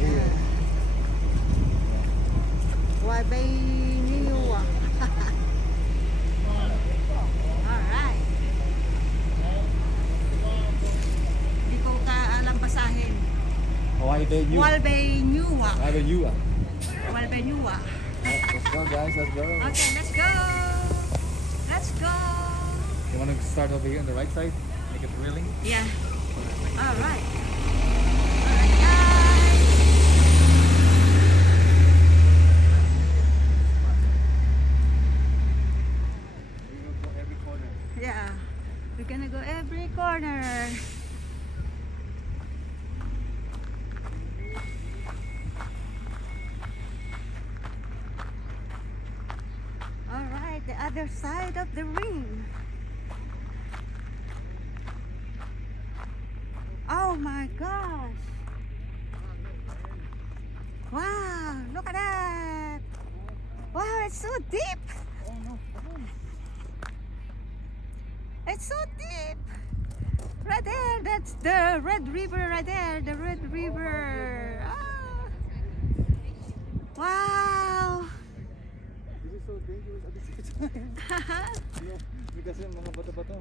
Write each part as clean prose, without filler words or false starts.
Yeah. Why bay New York? Alright. Hindi ko ka alam basahin. Hawaii Bay New. Walbay New York. Hawaii Bay New. Walbay New York. Let's go, guys. Let's go. Okay, let's go. Let's go. You want to start over here on the right side? Make it thrilling. Yeah. Alright. Alright, guys. We will go every corner. Yeah. We're gonna go every corner. Alright, the other side of the ring. Oh my gosh. Wow, look at that. Wow, it's so deep. Oh no! It's so deep. Right there, that's the Red River right there. The Red River. Ah. Wow. This is so dangerous at the same time. Because yung mga bato-bato.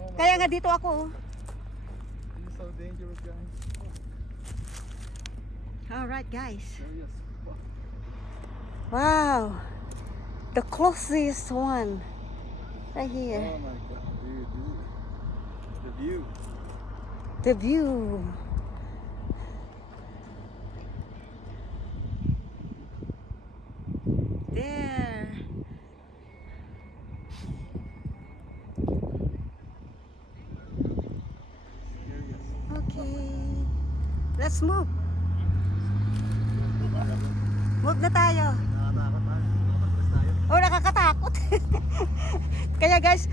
Oh my Kaya nga God. dito ako. This is so dangerous, guys. Alright guys. Serious. Wow. The closest one. Right here. Oh my God, dude. The view. The view. There. Serious. Okay. Let's move. Move na tayo. Nakakatakot tayo. Nakakatras tayo. Oh, nakakatakot. Kaya guys,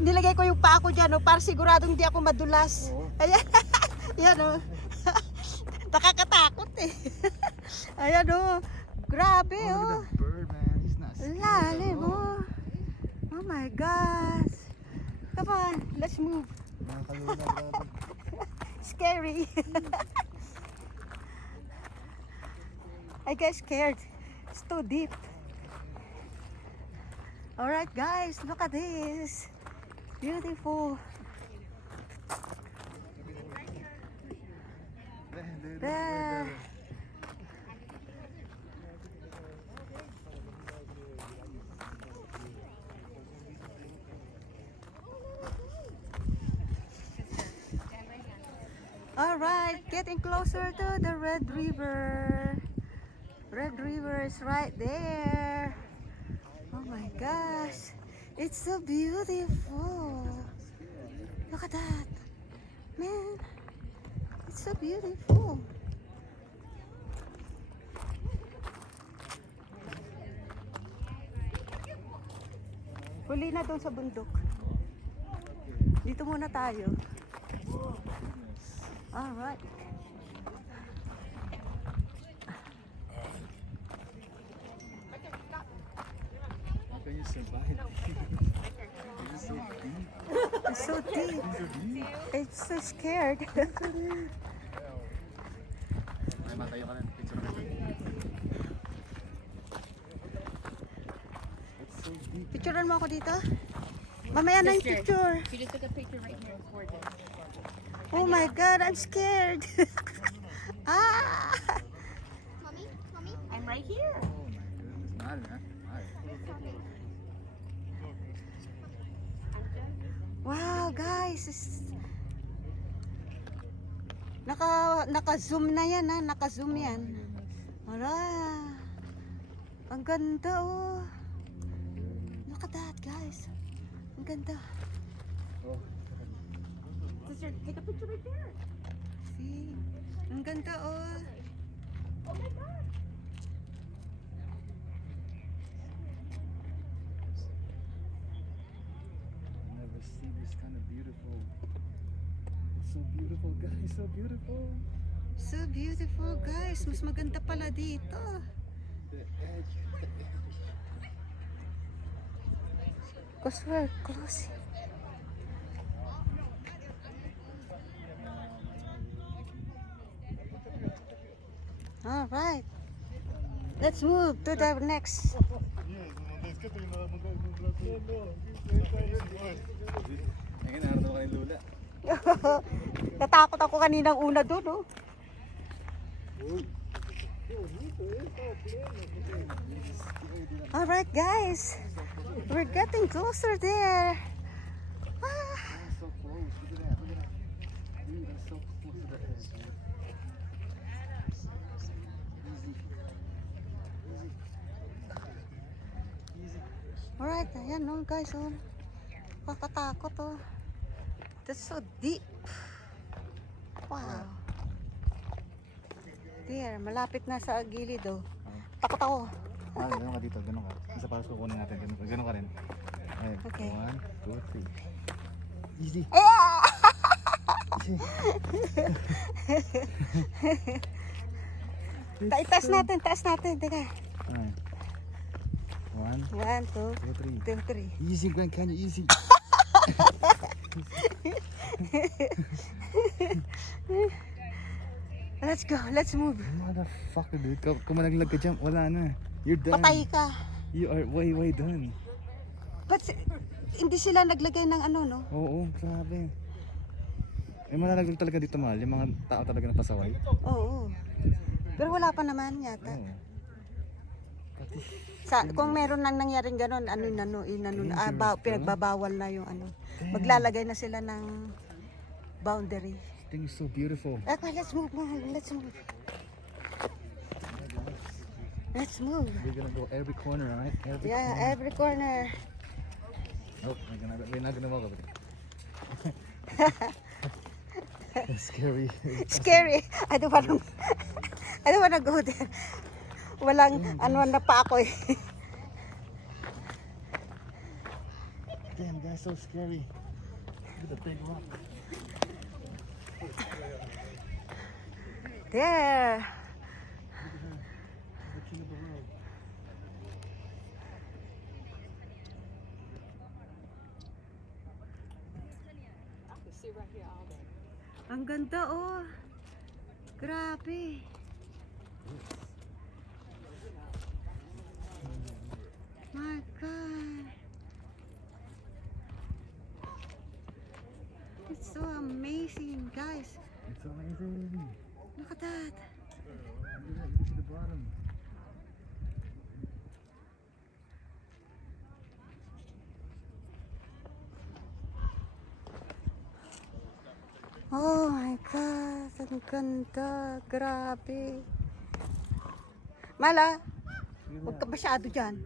nilagay ko yung paa ko dyan, no, para siguradong hindi ako madulas. Oo. Ayan. Ayan, oh. Nakakatakot eh. Ayan, oh. Grabe, Oh, look oh. at that bird, man. He's not scared Lalim, at all. oh. Oh my gosh. Come on, let's move. Nakakalula, grabe. Scary. I get scared. It's too deep. Alright guys, look at this. Beautiful. There. Alright, getting closer to the Red River. Red River is right there. Oh my gosh, it's so beautiful. Look at that, man. It's so beautiful. Huli na doon sa bundok. Dito muna tayo. Alright. How can you survive? It's so deep. It's so deep. It's so deep. It's so scared. Ay, matayo ka na. Picture na. It's so deep. Picturean mo ako dito? Mamaya na yung picture. You just took a picture right here. It's gorgeous. Oh my God, I'm scared. Ah! Mommy, I'm right here. Oh my goodness. Madre, man. Madre. Wow, guys. Naka-zoom na yan, ha? Naka-zoom yan. Wala. Ang ganda, oh. Look at that, guys. Ang ganda. Oh. Sister, take a picture right there. See? Ang ganda, oh. Oh my God. I've never seen this kind of beautiful. It's so beautiful, guys. So beautiful. So beautiful, guys. Mas maganda pala dito. The edge. Because we're close. All right. Let's move to the next. Ngayon, naroon ako kay Lula. Natakot ako kaninang una doon, oh. All right, guys. We're getting closer there. Ah. So close. Look at that. Look at that. Dude, that's so close to the edge. Easy. All right, ayan, no, guys, oh. Kakatakot, oh. That's so deep. Wow. There, malapit na sa gilid, oh. Takot ako. Ganun ka dito, ganun ka. Isa para sa kukunin natin, ganun ka rin. Ay, Okay. 1, 2, 3. Easy. Ah! Easy. Taas natin, taas natin. Teka. Alright. 1, 1, 2, 2, 3. 2, 3. Easy, Grand Canyon, easy. Let's go, let's move. Motherfucker, dude. Kung malaglag ka dyan, wala na. You're done. Patay ka. You are way done. But hindi sila naglagay ng ano, no? Oo, grabe. Eh, malalaglag talaga dito, mahal. Yung mga tao talaga na pasaway. Oo. Pero wala pa naman yata. Oo. Pati, Kung meron nang nangyaring ganun, pinagbabawal na yung ano. Maglalagay na sila ng boundary. this thing is so beautiful. Okay, let's move. Let's move. Let's move. We're gonna go every corner, right? Every Yeah, corner. every corner. Nope, we're not gonna walk over there. It's scary. Scary. I don't wanna go there. Walang ano na pa ako eh. Damn, guys, so scary. Look at the big rock. There. The king of the world. Ang ganda, oh. Grabe. My God. It's so amazing, guys. It's amazing. Look at that. Look at that, look at the bottom. Oh my God. Ang ganda. Grabe. Mala, huwag ka masyado dyan.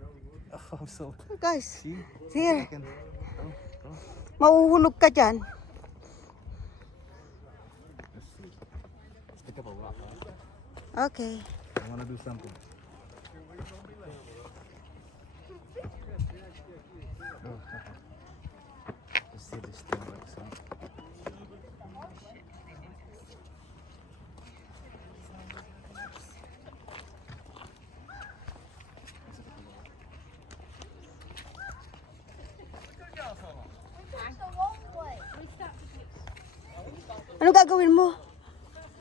Oh, I'm so. Guys, See? here. I can- Oh. Mauhulog ka dyan. Let's see. Let's pick up a rock. Huh? Okay. I wanna do something. Oh, okay. Let's see this thing works out. Ano gagawin mo?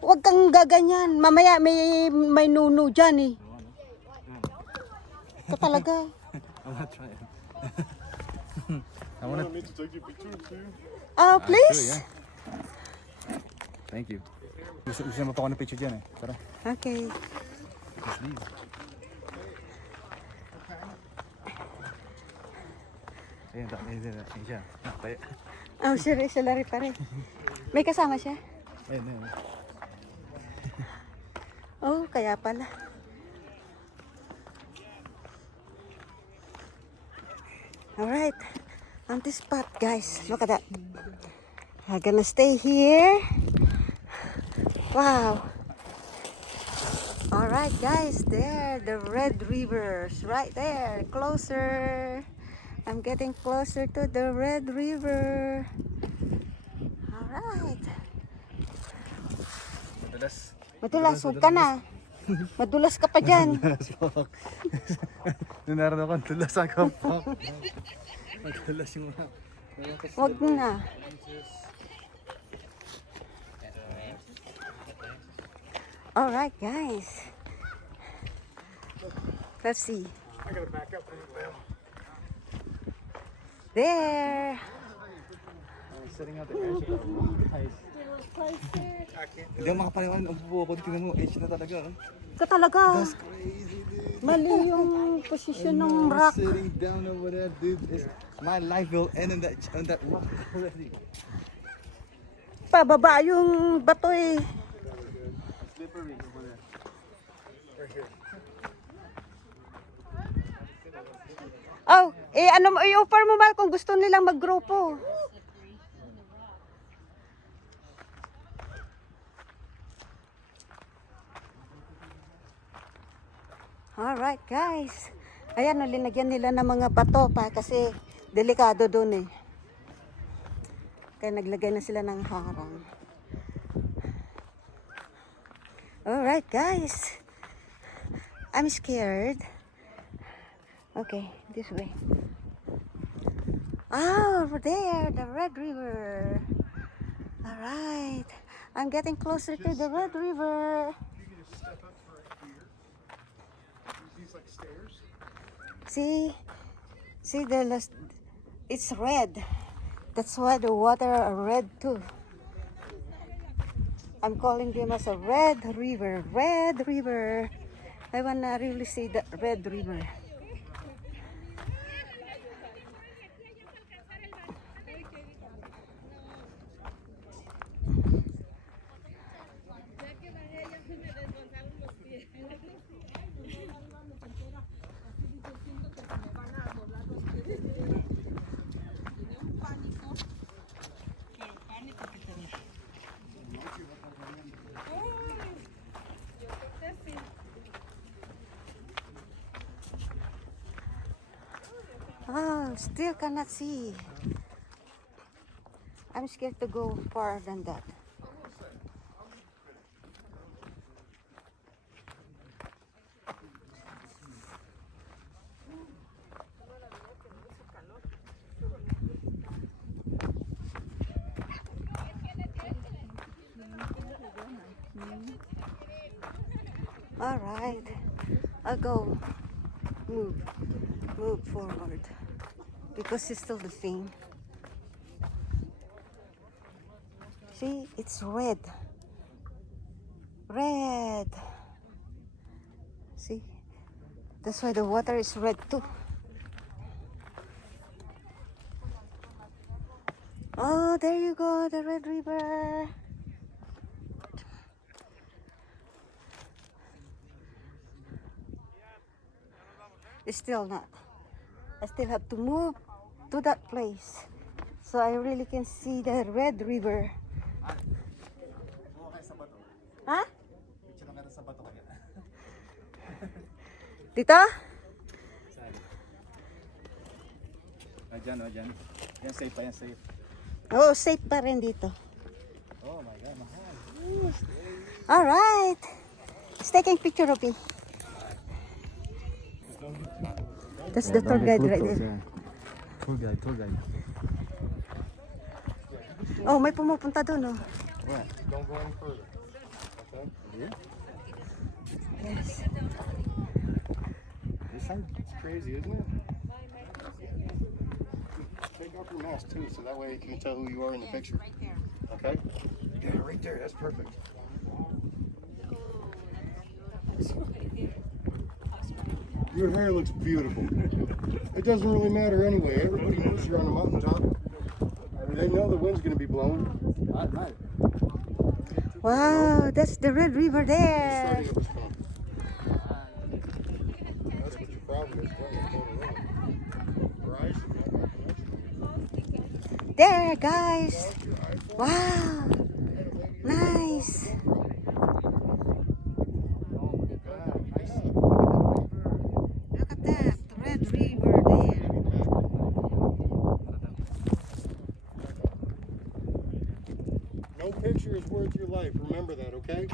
Huwag kang gaganyan. Mamaya may nuno dyan eh. Ito talaga. I'm not trying. I wanna. me to take your picture too? Oh, Sure, please. yeah. Thank you. Gusto mo pa ako ng picture dyan eh. Tara. Okay. Let's leave. Ayan, ayan siya. Tayo. Oh, sure. Sila rin pare. May kasama siya? Ayan, ayan. Oh, kaya pala. Alright. On this spot, guys. Look at that. I'm gonna stay here. Wow. Alright, guys. There. The Red Rivers. Right there. Closer. I'm getting closer to the Red River. Alright. Madalas. Madulas, huwag ka na. Madulas ka pa dyan. Nanaroon ako, tulas ako. Madalas yung mga. Huwag na. Alright, guys. Let's see. I gotta back up a little. There. I'm sitting out the edge of the room, guys. Hindi ako makapaniwala. Ang bubuo ko. Tingnan mo, edge na talaga. Ito talaga. That's crazy, dude. Mali yung position ng I'm rock. sitting down over there, dude. My life will end on that rock already. Pababa yung bato eh. Slippery over there. Right here. Oh, ano mo, i-offer mo ba kung gusto nilang maggrupo? Alright guys. Ayan, linagyan nila ng mga bato pa kasi delikado doon eh. Kaya naglagay na sila ng harang. Alright guys. I'm scared. Okay, this way. Ah, over there, the Red River. Alright. I'm getting closer to the Red River. See the last, it's red. That's why the water are red too. I'm calling them as a red river. Red river. I wanna really see the red river. Oh, still cannot see. I'm scared to go far than that. All right, I'll go move forward because it's still the same. See, it's red. See, that's why the water is red too. Oh, there you go, the Red River. It's still not. I still have to move to that place so I really can see the Red River. Ha? Dito? Dyan. Yan safe pa, yan safe. Oo, safe pa rin dito. Oh my God, mahal. Alright. Let's taking picture of me. That's the tour guide right there. Tour guide. Oh, may pumupunta doon, oh. Right. Don't go any further. Okay? Yeah. Yes. This thing, it's crazy, isn't it? Take off your mask too, so that way you can tell who you are in the picture. Okay? Yeah, right there. That's perfect. Your hair looks beautiful. It doesn't really matter anyway. Everybody knows you're on the mountaintop. They know the wind's going to be blowing. Right. Wow, that's the Red River there. Starting up a storm. That's what your problem is. Right? There, guys. Wow. Nice. Look at that, the Red River there. No picture is worth your life. Remember that, okay?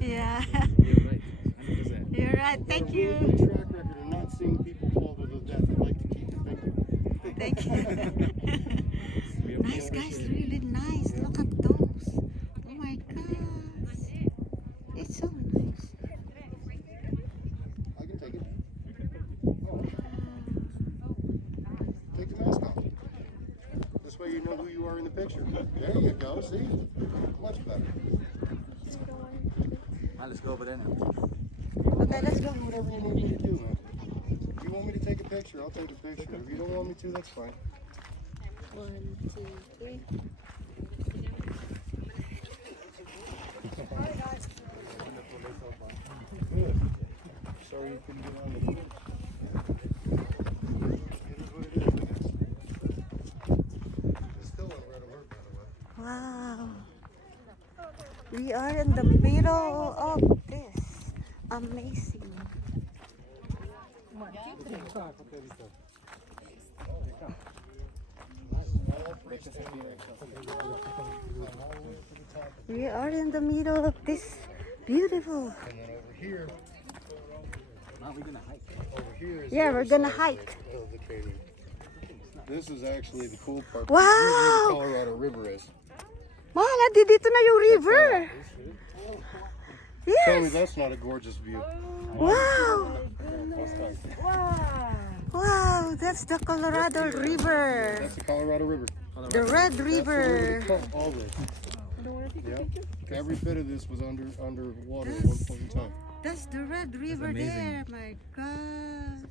Yeah. You're right. 100%. You're right. Thank you. Good track record of not seeing people fall to their death. I'd like to keep it. Thank you. Thank you. Nice, guys. Really nice. Look at those. Oh my gosh. It's so nice. you know who you are in the picture. There you go. See, much better. Let's go over there now. Okay, let's go. Do whatever you need me to do, man. If you want me to take a picture, I'll take a picture. If you don't want me to, that's fine. 1, 2, 3. Good. Sorry you couldn't get on the footage. It is what it is, I guess. It's still on red alert, by the way. Wow. We are in the middle of this. Amazing. We are in the middle of this beautiful. And then over here, Now we're gonna hike. over here is Yeah, the we're other gonna side hike. of the canyon. This is actually the cool part. Wow! Usually the Colorado River is. Mahal, dito na yung river. Tell me Yes. that's not a gorgeous view. Wow. Wow, that's the Colorado River. That's the Colorado River. The Red That's the River. river that cut all this. Yep. Every bit of this was underwater at one point in time. That's the Red River amazing. there. My God.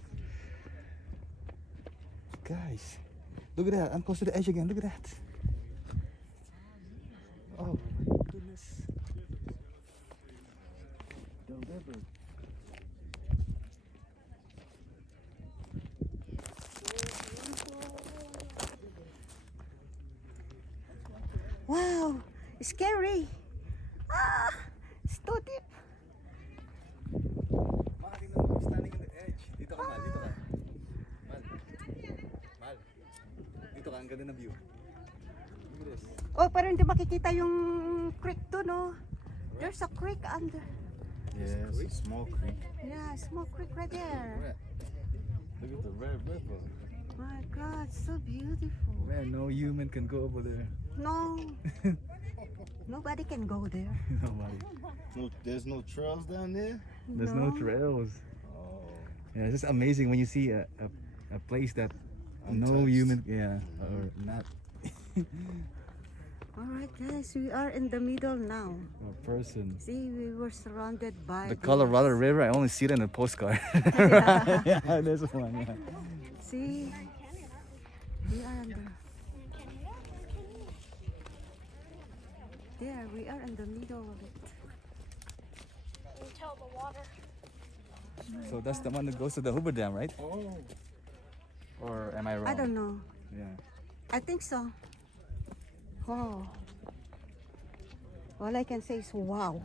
Guys, look at that. I'm close to the edge again. Look at that. Oh my goodness. The river. Wow, scary. Ah, it's too deep. Mal, tingnan mo. I'm standing on the edge. Dito ka, Mal. Dito ka. Mal. Mal. Dito ka. Ang ganda ng view. Look at this. Oh, parang hindi makikita yung creek to, no? There's a creek under. Yes, a small creek. Yeah, small creek right there. Look at the red river. My God, so beautiful. Man, no human can go over there. No. Nobody can go there. Nobody. No, there's no trails down there? There's no trails. Oh. Yeah, it's just amazing when you see a place that no Untouched. human, yeah, or not Alright guys, we are in the middle now. a person. See, we were surrounded by The this. Colorado River, I only see it in a postcard. Yeah, there's one. Yeah. See, we are under. There, we are in the middle of it. You tell the water. So that's the one that goes to the Hoover Dam, right? Oh. Or am I wrong? I don't know. Yeah. I think so. Wow. All I can say is wow.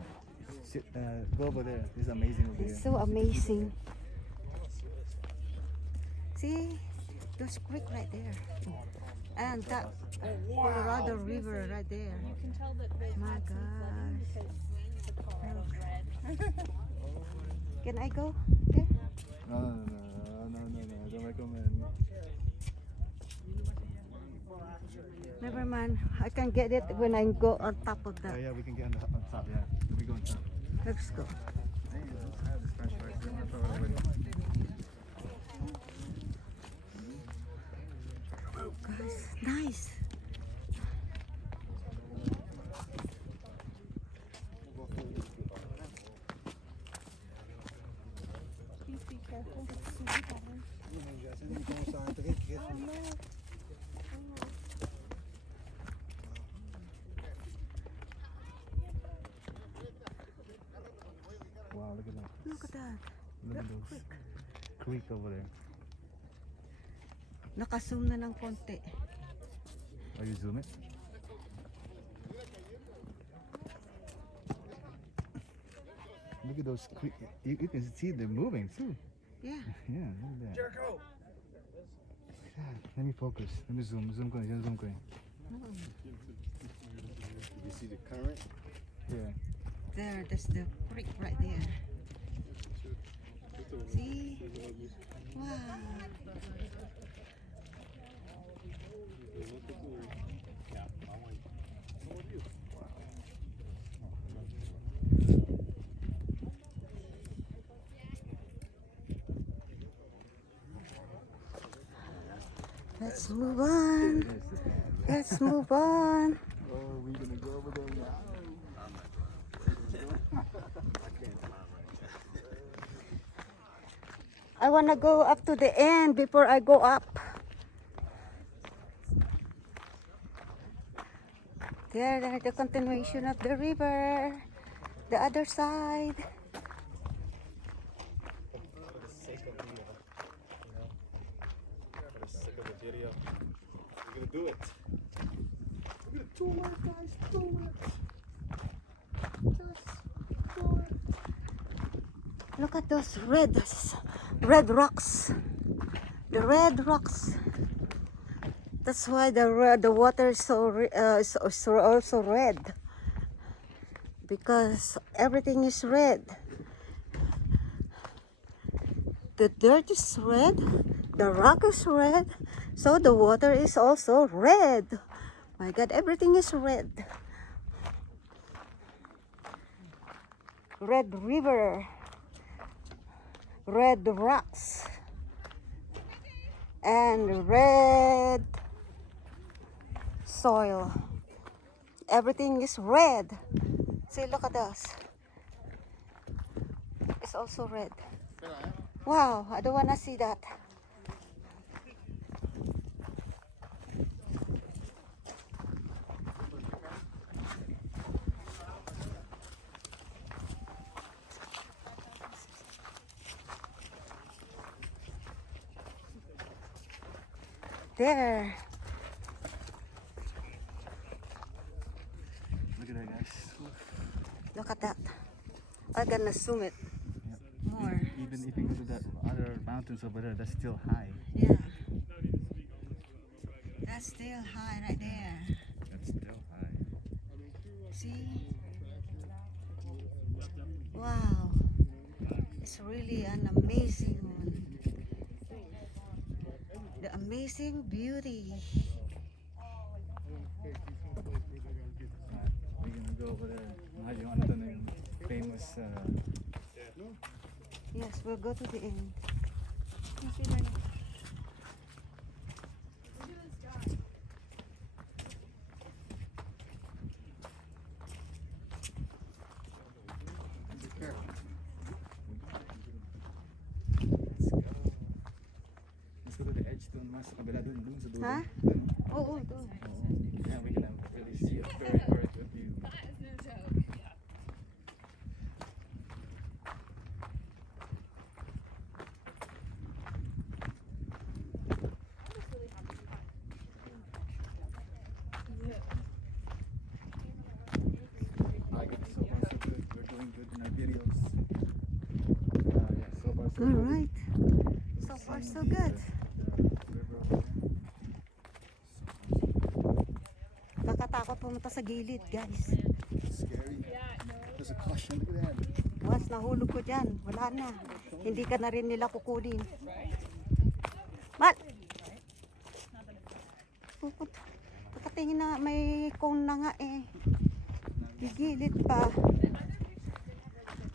Go over there. It's amazing over It's here. so amazing. See, there's creek right there. And that Colorado River right there. You can tell that they My had some flooding gosh. because the Colorado's red. Can I go there? No. I don't recommend. Never mind. I can get it when I go on top of Oh that. yeah, we can get on top. Yeah, we go on top. Let's go. I have this flashlight. So I'll throw it away. Guys, nice. Please be careful. Wow, look at that. Look at that. Look at That those creek. creek over there. Naka-zoom na ng konti. Are you zoom it? Look at those creek. You can see they're moving too. Yeah. Yeah, look at that. Jericho. Let me focus. Let me zoom. Zoom ko. Zoom ko. You see the current? Yeah. There's the creek right there. See? Wow. Let's move on. Let's move on. Oh, are we gonna go over there now? I want to go up to the end before I go up. There, the continuation of the river. The other side. For the sake of the, for the sake of the video, we're gonna do it. We're gonna do it, guys. Do it. Just do it. Look at those red rocks. The red rocks. That's why the water is so also red. Because everything is red. The dirt is red. The rock is red. So the water is also red. My God, everything is red. Red river. Red rocks. And red soil. Everything is red. See, look at us. It's also red. Wow, I don't want to see that. There. Look at that, guys. Look at that. I'm gonna zoom it more. Even if you go to the other mountains over there, that's still high. Yeah. That's still high right there. That's still high. See? Wow. It's really an amazing one. The amazing beauty. We're gonna go over there. Yung ano to na yung famous Yes, we'll go to the end. let's go to the edge doon mas sa kabila doon sa dulo. Ha? Doon. Oo, doon. Oo. Yeah, we can really see a very, very good view. I get so far so good. We're doing good in our videos. Yeah, so far so All good. right. So far, so good. Nakatakot pumunta sa gilid, guys. Scary. There's a caution. Look at that. Once nahulog ko dyan, wala na. Hindi ka na rin nila kukunin. Mal! Nakatingin na may kong na nga eh. Gigilid pa.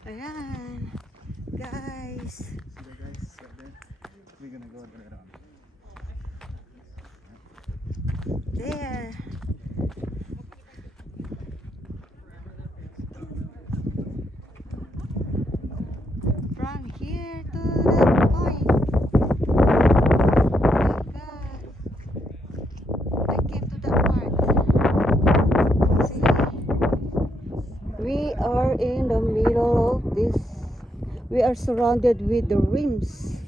Ayan. Guys. See that, guys? Right there? We're gonna go right on. There. From here to that point. Oh my God. I came to that part. See? We are in the middle of this. We are surrounded with the rims.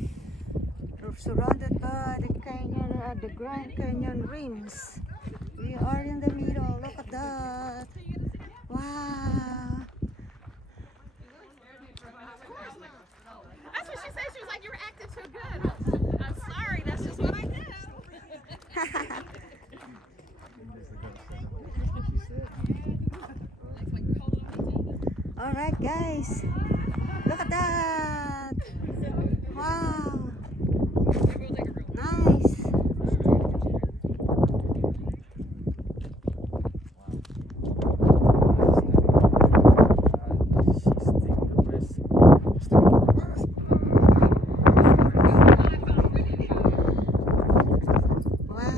We're surrounded by the canyon, the Grand Canyon rims. We are in the middle. Look at that. Wow. That's what she said. She was like, "You were acting too good." I'm sorry. That's just what I did. All right, guys. Look at that. Wow. Nice. Wow.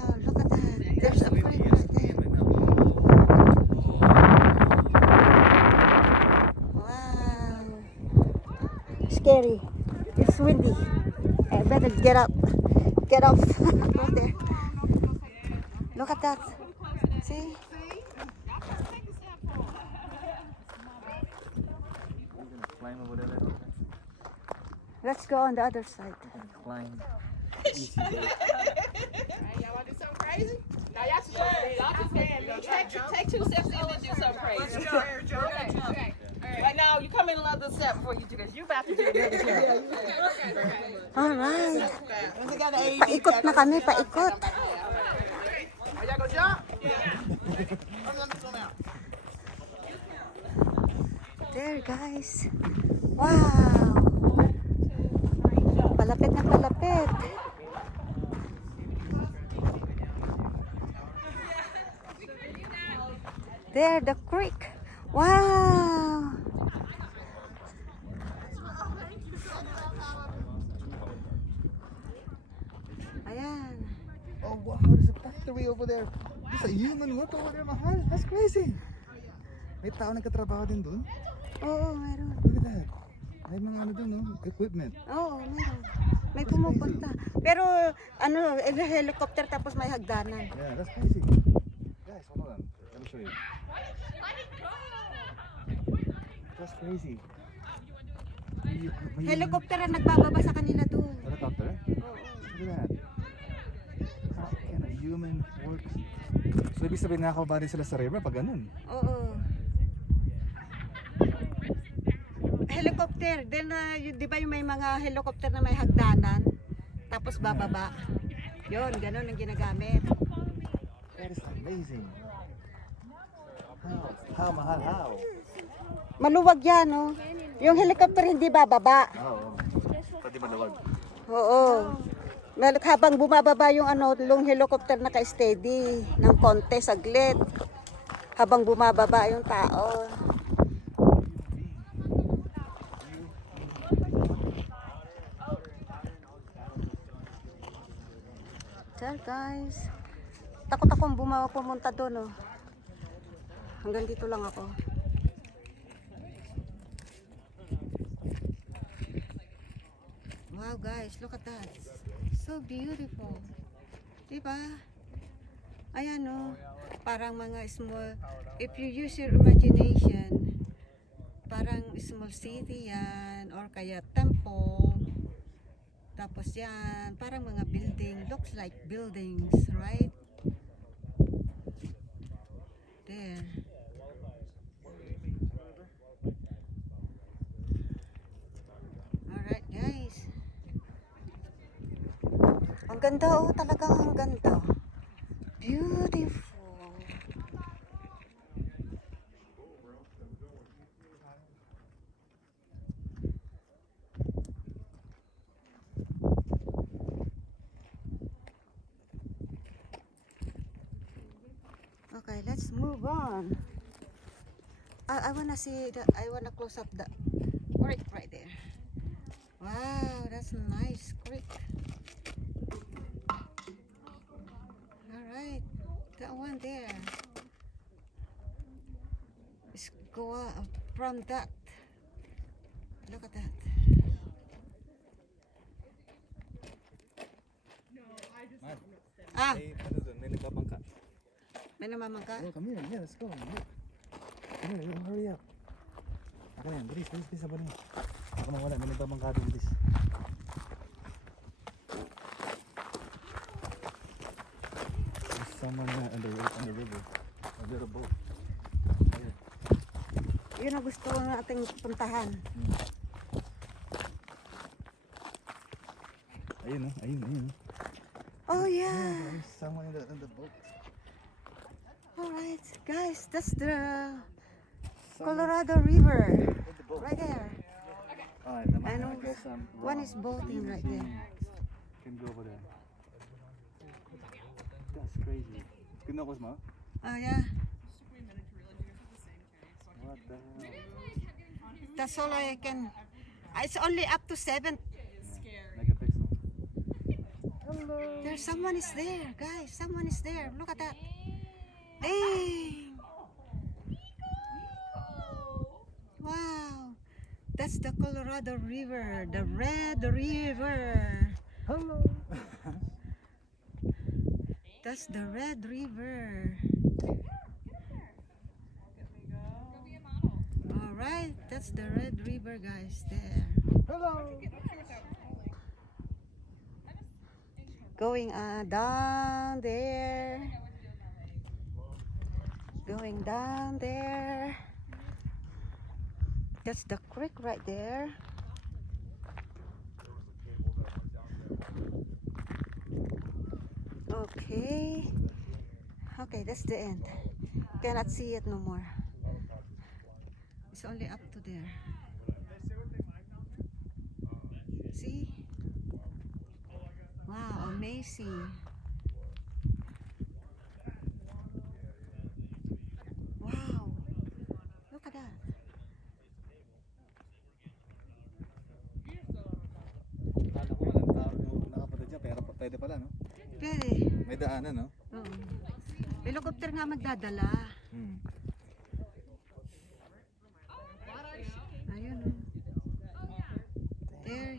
Get up. Get off. Go there. Look at that. See? Climb over there. Let's go on the other side. Climb. Y'all want to do something crazy? No, y'all just take 2 steps in and do something crazy. Okay. Right now, you come in another step before you do this. You about to do another step. Alright. Ikot na kami, paikot. Y'all go jump? There, guys. Wow. Palapit na palapit. There, the creek. Wow. Ayan. Oh wow, there's a factory over there. There's a human work over there, mahal. That's crazy. May tao nagkatrabaho din dun. Oo, meron. Look at that. May mga ano dun, no? Equipment. Oo, meron. May pumupunta. Pero, ano, helicopter tapos may hagdanan. Yeah, that's crazy. Guys, hold on. Let me show you. That's crazy. May Helicopter ang nagbababa sa kanila doon. helicopter? Oo. Look at that. How can a human work? So, ibig sabihin nakakababa rin sila sa river pag ganun. Oo. Helicopter. Then, di ba yung may mga helicopter na may hagdanan? Tapos bababa. Yun, ganun ang ginagamit. That is amazing. How mahal? How? Maluwag yan, no? Yung helicopter hindi bababa. Oo. Pwede maluwag. Oo. Habang bumababa yung yung helicopter naka-steady ng konti, saglit. Habang bumababa yung tao. There, guys. Takot akong pumunta doon, oh. Hanggang dito lang ako. Wow, guys, look at that. So beautiful. Diba? Ayan, oh. Parang mga small, if you use your imagination, parang small city yan, or kaya temple. Tapos yan, parang mga building, looks like buildings, right? There. Alright, guys. Ang ganda, oh, talagang ang ganda. Beautiful. Okay, let's move on. I wanna see I wanna close up the creek right there. Wow, that's a nice creek. Alright, that one there. Let's go out from that. Look at that. Man, Ah, may ano dun, may nagbabangka. may namamangka? Oh, come here. Yeah, let's go. Look. Come here, hurry up. Ako na yan, bilis, sabon mo. Ako mawala, may nagbabangka dun, bilis. There's someone on the river. A little boat. Ayun. Yun ang gusto nating puntahan. Ayun, no? Ayun. Oh yeah. There's someone in the boat. Alright, guys, that's the Colorado River. In the boat. Right there. Alright, naman. And I guess I'm one wrong. is boating right there. Can go over there. That's crazy. Kinokos mo? Oh yeah. What the hell? That's all I can. It's only up to 7. Megapixel. There's someone is there, guys. Someone is there. Look at that. Dang. Wow. That's the Colorado River, the Red River. Hello. That's the Red River. Alright, that's the Red River, guys, there. Hello. Going down there. Going down there. That's the creek right there. Okay. Okay, that's the end. Cannot see it no more. It's only up to there. See? Wow, amazing. Wow. Look at that. Akala ko walang tao nakapunta dyan, pero pwede pala, no? Pwede. May daanan, no? Oo. Helicopter nga magdadala. Ayun oh. There.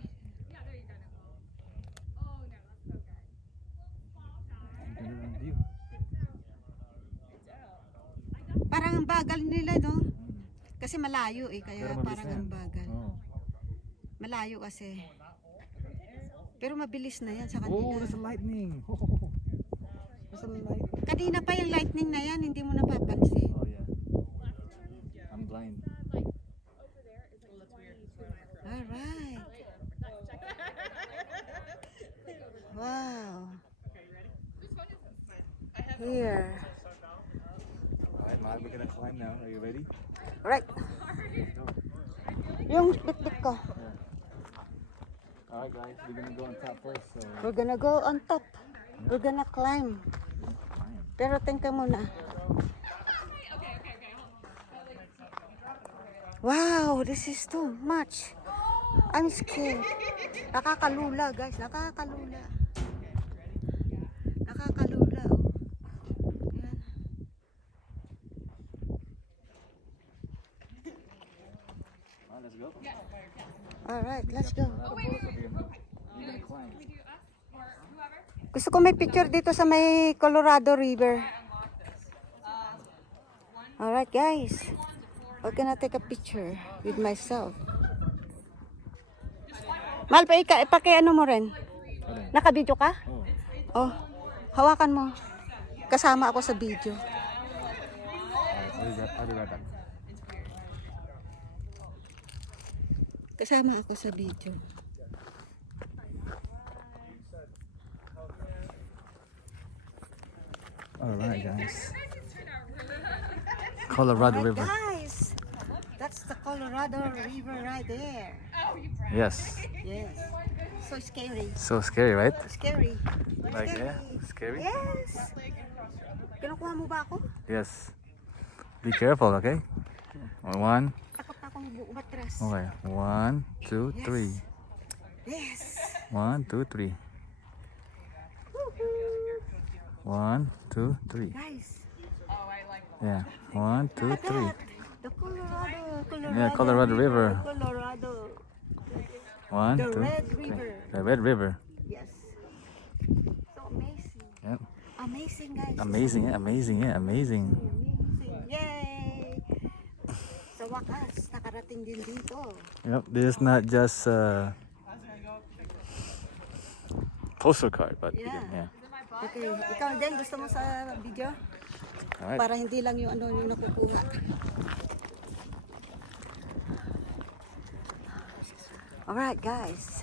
Ang ganda ng view. Parang ang bagal nila, no? Kasi malayo eh, kaya Pero mabilis parang na yan. ang bagal. Oo. Malayo kasi. Pero mabilis na yan sa Oh, kanila. there's a lightning. There's a light. Kanina pa yung lightning na yan, hindi mo napapansin. Oh yeah. I'm blind. Alright. Wow. Here. Alright, Mahal, we're gonna climb now. Are you ready? Right. Yung bit-bit ko. Alright guys, we're gonna go on top first. So We're gonna go on top. We're gonna climb. Pero tingka muna. Wow, this is too much. I'm scared. Nakakalula, guys. Nakakalula. Nakakalula, oh. Yan. Alright, let's go. Alright, let's go. You're gonna climb. Gusto ko may picture dito sa may Colorado River. Alright, guys. We're gonna take a picture with myself. Mal, paki-ano mo rin? Naka-video ka? Oh. Oh, hawakan mo. Kasama ako sa video. Alright, I'll be right back. Kasama ako sa video. Alright guys. Colorado Alright, River. guys. That's the Colorado River right there. Yes. Yes. So scary. So scary, right? Scary. Like, yeah, scary? Yes. Kinukuha mo ba ako? Yes. Be careful, okay? One. Takot na akong umatras. Okay. 1, 2, 3. Yes. 1, 2, 3. 1, 2, 3. Guys. Yeah. 1, 2, 3. The Colorado. Yeah, Colorado River. Colorado. 1, The 2, Red 3. River. The Red River. Yes. So amazing. Yep. Amazing, guys. Amazing, yeah, amazing, yeah, amazing. Amazing. Yay! Sa wakas, nakarating din dito. Yep, this is not just a postal card, but Yeah. yeah. Okay, ikaw din, gusto mo sa video? Alright. Para hindi lang yung ano yung nakukuha. Alright, guys.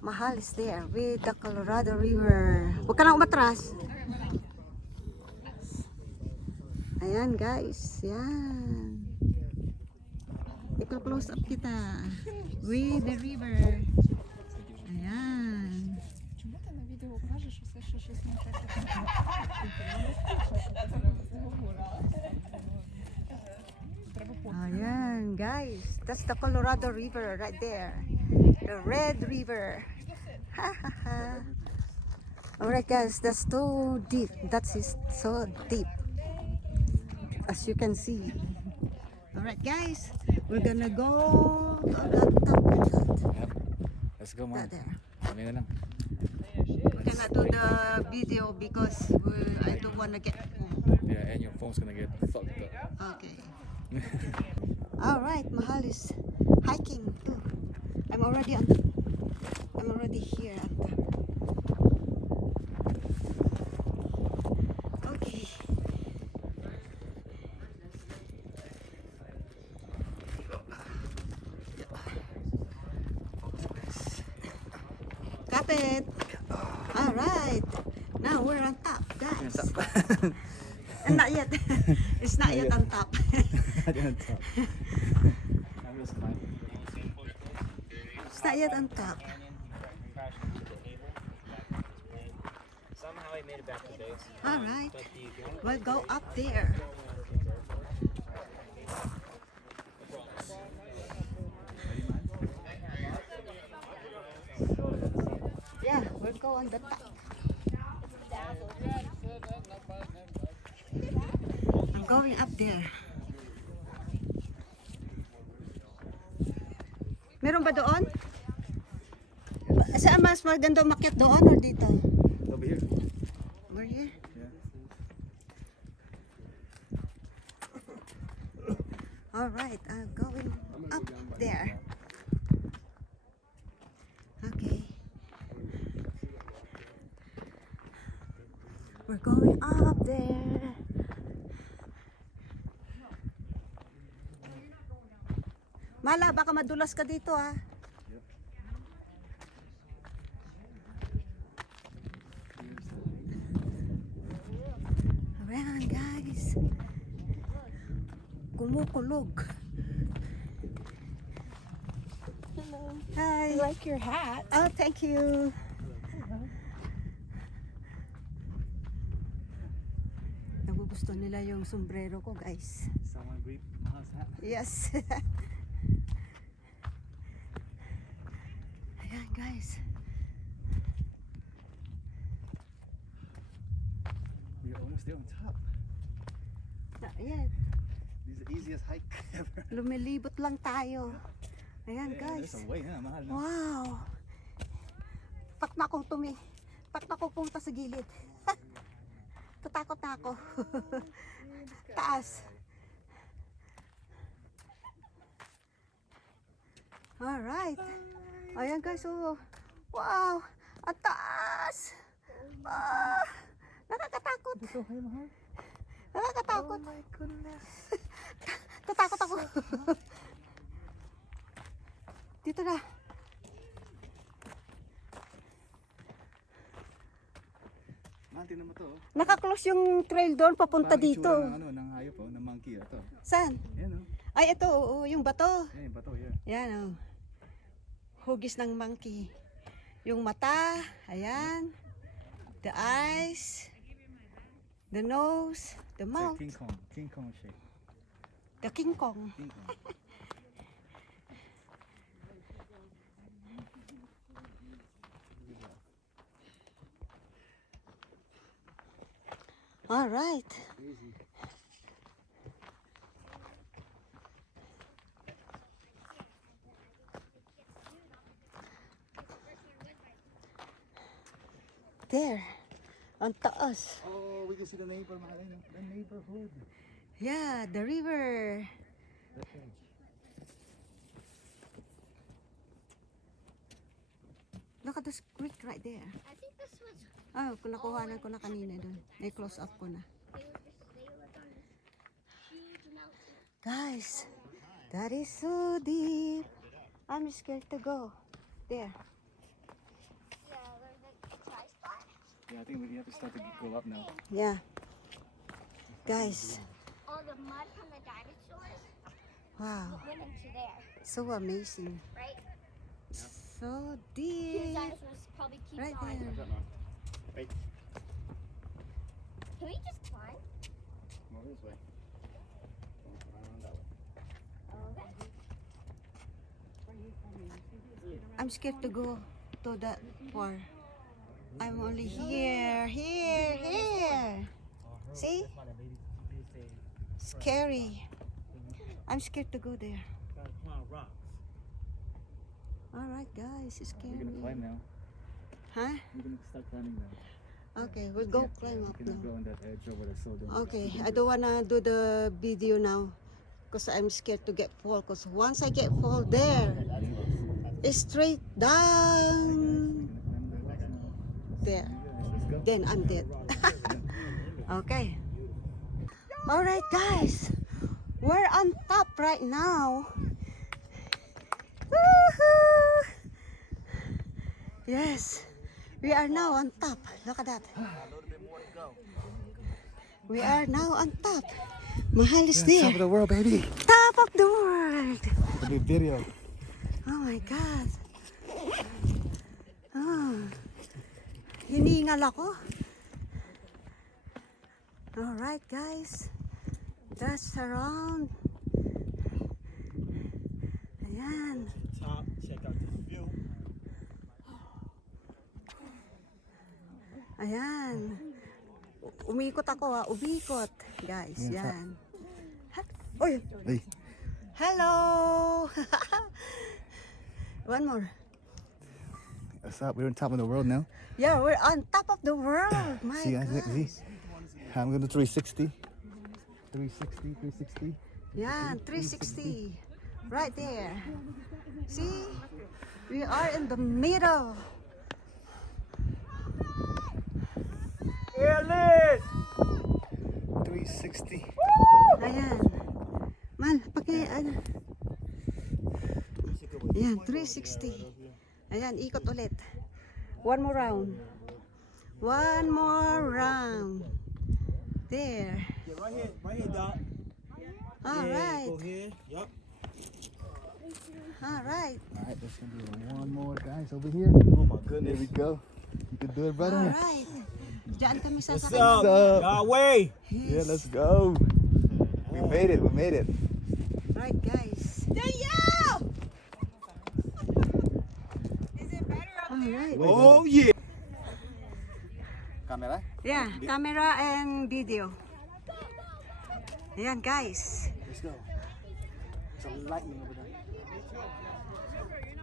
Mahal is there with the Colorado River. Huwag ka na umatras. Ayan, guys. Yan. Ito-close up kita. With the river. Ayan. Чому ти на відео кажеш усе, що щось не так? Ayan, guys. That's the Colorado River right there. The Red River. Ha ha ha. Alright, guys. That's so deep. That is so deep. As you can see. Alright, guys. We're gonna go on that top of that. Let's go, man. That there. Kami na lang. Cannot do the video because I don't wanna get full. Yeah, and your phone's gonna get fucked up. Okay. All right, Mahal is hiking too. I'm already here at the. Okay. Kapit. All right. Now we're on top, guys. Not yet. It's not yet on top. I'm just climbing. It's not yet on top. Somehow I made it back to base. All right. But the We'll go up there. Yeah, we'll go on the top. I'm going up there. Meron ba doon? Saan mas maganda umakyat doon or dito? Over here. Over here? Yeah. All right, I'm going up there. Okay. We're going up there. Mala, baka madulas ka dito ah. Ayan guys. Kumukulog. Hello. Hi. I like your hat. Oh, thank you. Nagugusto nila yung sombrero ko, guys. Someone brief Mahal's hat. Yes. Ayan, guys. We're almost there on top. Ayan. This is the easiest hike ever. Lumilibot lang tayo. Ayan, Yeah, guys. there's a way, huh? Mahal, no? Wow. Pak na akong pumunta sa gilid. Tatakot na ako. Taas. Alright. Ayan guys, oh. Wow. Ang taas. Ah, nakakatakot. Dito kayo, Mahal. Nakakatakot. Oh my goodness. Tatakot ako. Dito na. Mahal, tingnan mo to. Oh. Naka-close yung trail doon papunta Parang dito. itsura ng, ano, ng hayop, oh, ng monkey. Ito. Saan? Yan, oh. Ay, ito, oo, yung bato. Yan, yung bato, yeah. Yan, oh. Hugis ng monkey. Yung mata, ayan. The eyes. The nose. The It's mouth. like King Kong. King Kong shape. The King Kong. King Kong. All right. There. Ang taas. Oh, we can see the neighbor, Mahal. The neighborhood. Yeah, the river. Look at this creek right there. I think this was Oh, nakuhanan ko na kanina doon. May close up ko na. they lived on this huge mountain. Guys, that is so deep. I'm scared to go. There. Yeah, there's a dry spot. Yeah, I think we have to start to go up now. Yeah. Guys, All the mud from the dinosaurs wow. went into there, So amazing. right? So These deep. dinosaurs probably keep Right on. there. Wait, Can we just climb? go this way. Around that way. I'm scared to go to that far. I'm only here. See? Scary. I'm scared to go there. Alright guys, it's We're scary. gonna climb now. Huh? We're gonna start climbing now. Okay, we'll go climb up We cannot now. go on that edge over there, so don't. Okay, I don't wanna do the video now because I'm scared to get fall. Because once I get fall there, it's straight down there. Let's go. Then I'm dead. Okay. All right, guys, we're on top right now. Woohoo! Yes, we are now on top. Look at that. We are now on top. Mahal is Top there. of the world, baby. Top of the world. A big video. Oh my God. Oh. Hiningal ako. Alright guys. That's around. Ayan. Top. Check out this view. Ayan. Umikot ako ha. Umikot. Guys, yan. Oy. Hey. Hello. One more. What's up? We're on top of the world now. Yeah, we're on top of the world. My See, guys, God. see? I'm gonna 360. 360. Yeah, 360. Right there. See? We are in the middle. 360. Ayan. Man, ano. Ayan, 360. Ayan, ikot ulit. One more round. One more round. There. Yeah, right here, Doc. All right. Go here. Yup. All right. Alright, there's gonna be one more, guys, over here. Oh my There goodness. we go. You can do it, All brother. right. Diyan kami What's sasakay. up? up? Yahweh. Yeah, let's go. We made it. We made it. Right, guys. All right. Oh yeah. Camera? Yeah, camera and video. Ayan, guys. Let's go. There's a lightning over there.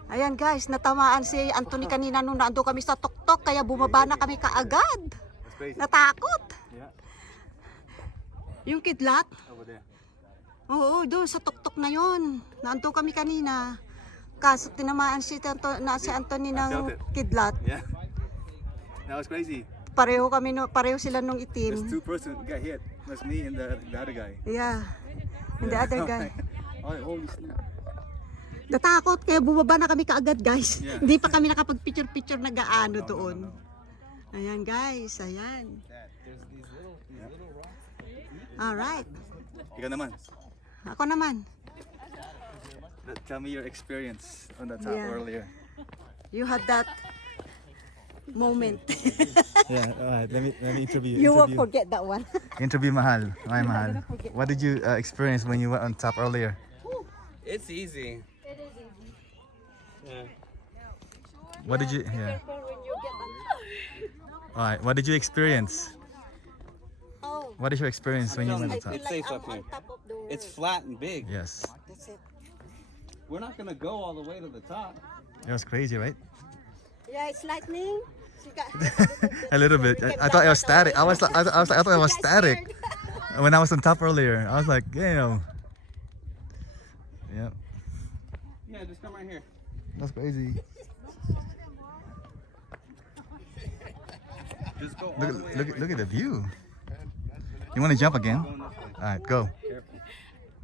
Ayan guys, natamaan si Anthony kanina nung naando kami sa tuktok kaya bumaba na kami kaagad. That's crazy. Natakot. Yeah. Yung kidlat, Over there. oo, doon sa tuktok na yon. Naando kami kanina. Kaso tinamaan si Anthony ng felt it. kidlat. Yeah. That was crazy. Pareho kami, pareho sila nung There's itim. two person got hit. That's me and the other guy. Yeah. And the other guy. Oh, holy snap. Natakot kaya bumaba na kami kaagad guys. Yeah. Hindi pa kami nakapag-picture-picture na gaano doon. Ayan guys, ayan. Alright. Ikaw naman. Ako naman. Tell me your experience on the top Yeah. earlier. You had that moment. Yeah, alright. Let me interview You won't forget that one. Interview Mahal. My Mahal. What did you experience when you went on top earlier? It's easy. Yeah. What did you? Yeah. Alright. What did you experience? Oh, What is your experience when you went on top? It's safe up here. It's flat and big. Yes. That's it. We're not gonna go all the way to the top. It was crazy, right? Yeah, it's lightning. A little bit. I thought it was static. I thought it was static when I was on top earlier. I was like, damn. Yep. Yeah, just come right here. That's crazy. Just go all the way. Look at the view. You want to jump again? All right, go.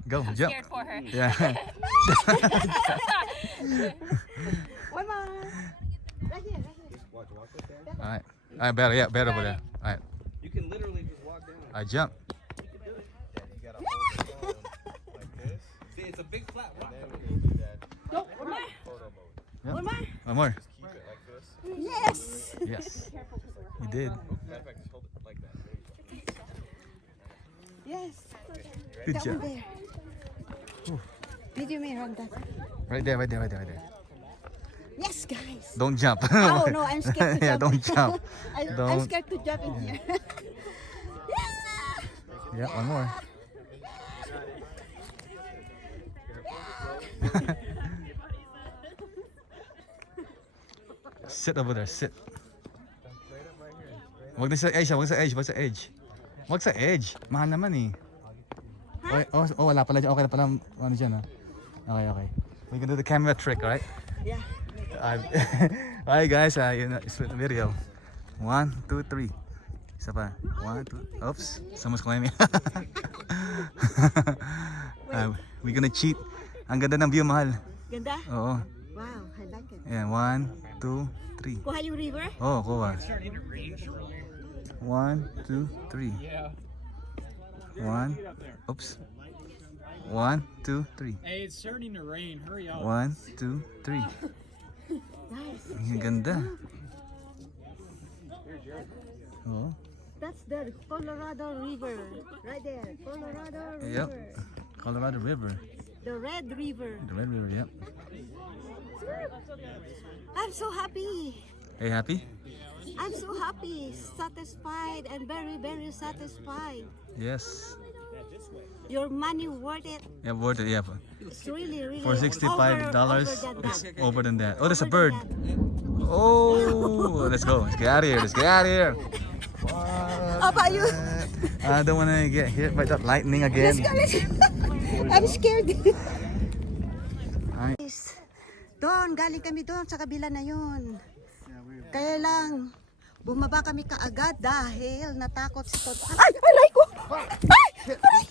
Go, jump. Scared for her. Yeah. One more. Right here, right here. All right. All right, better. Yeah, better over there. All right. You can literally just walk down. I jump. See, it's a big flat rock. Yep. One more. Yes. Yes. You did. Yes. Good That one job. there. Video me around that. Right there. Yes, guys. Don't jump. Oh no, I'm scared to jump. Yeah, don't jump. I'm Don't. scared to jump in here. Yeah, one more. Sit over there. Sit. Wag na sa edge, wag sa edge, wag sa edge. Wag sa edge. Mahal naman eh. Okay, oh, wala pala dyan. Okay na pala. Ano dyan, ha? Okay, okay. We can do the camera trick, right? Yeah. Alright guys, yun na, split the video. 1, 2, 3. Isa pa. 1, 2, oops. Someone's claiming. We're gonna cheat. Ang ganda ng view, mahal. Ganda? Oo. Wow, I like it. Ayan, 1, 2, 3. Kuha yung river? Oh, kuha. 1, 2, 3. 1, oops. 1, 2, 3. Hey, it's starting to rain. Hurry up. 1, 2, 3. Nice. Ang ganda. Oh. That's the Colorado River. Right there. Colorado River. Yep. Colorado River. The Red River. The Red River, yep. I'm so happy. Are you happy? I'm so happy. Satisfied and very, very satisfied. Yes. Your money worth it. Yeah, worth it, yeah. It's really, really For $65, over it's that. over than that. Oh, there's a Over bird. than Oh, let's go. Let's get out of here. Let's get out of here. How about you? I don't want to get hit by that lightning again. Let's go. I'm scared. Alright. Doon, galing kami doon sa kabila na yun. Kaya lang, bumaba kami kaagad dahil natakot si Todd. Ay! Alay ko! Ay! Aray!